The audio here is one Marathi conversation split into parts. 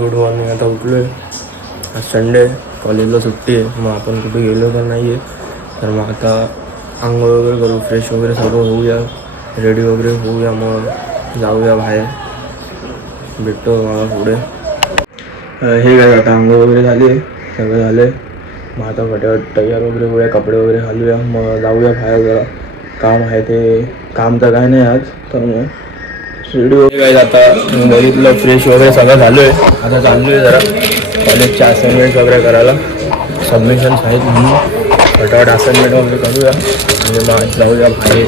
मी आता उठलो आहे. आज संडे, कॉलेजला सुट्टी आहे. मग आपण कुठे गेलो तर नाही आहे. तर मग आता आंघोळ वगैरे करू, फ्रेश वगैरे सगळं होऊया, रेडी वगैरे होऊया, मग जाऊया बाहेर. भेटतो मला पुढे. हे काय आता आंघोळ वगैरे झाली आहे, सगळं झालं आहे. मग आता फटाफट तयार वगैरे होऊया, कपडे वगैरे घालूया, मग जाऊया बाहेर. जरा काम आहे, ते काम तर काय नाही आज. तर मग रेडी वगैरे आता बघितलं, फ्रेश वगैरे सगळं झालो आहे. आता चाललो आहे जरा कॉलेजचे असाइनमेंट वगैरे करायला. सबमिशन्स आहेत म्हणून फटाफट असाइनमेंट वगैरे करूया आणि मग जाऊया बाहेर.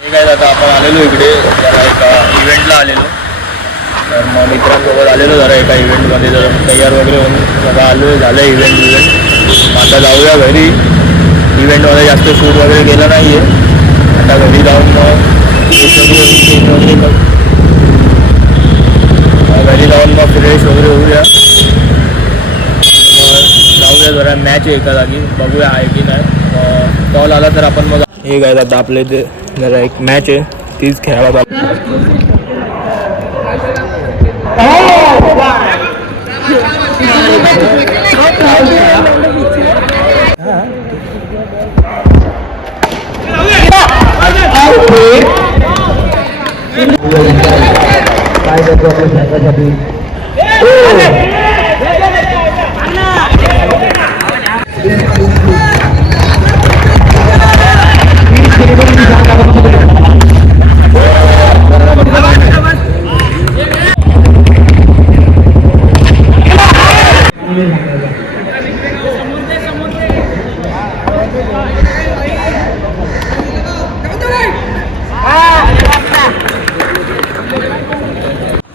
हे काय आता आपण आलेलो इकडे जरा एका इव्हेंटला आलेलो. तर मग मित्रांसोबत आलेलो जरा एका इव्हेंटमध्ये, जरा तयार वगैरे होऊन सगळं आलो आहे. झालं इव्हेंट. आता जाऊया घरी. इव्हेंटमध्ये जास्त शूट वगैरे केलं नाही आहे. आता घरी जाऊन मग घरी जाऊन मग फ्रेश वगैरे होऊया. जाऊया जरा मॅच आहे एका जागी, बघूया आहे की नाही. कॉल आला तर आपण मग हे काय आता आपल्या इथे जरा एक मॅच आहे, तीच खेळायला. काय करतो आपल्या संघासाठी.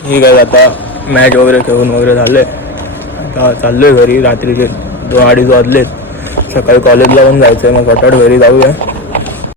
ठीक आहे, आता मॅच वगैरे खेळून वगैरे झालं आहे. आता चाललो आहे घरी. रात्रीचे 2-2:30 वाजलेत. सकाळी कॉलेजला पण जायचं आहे, मग फटाफट घरी जाऊया.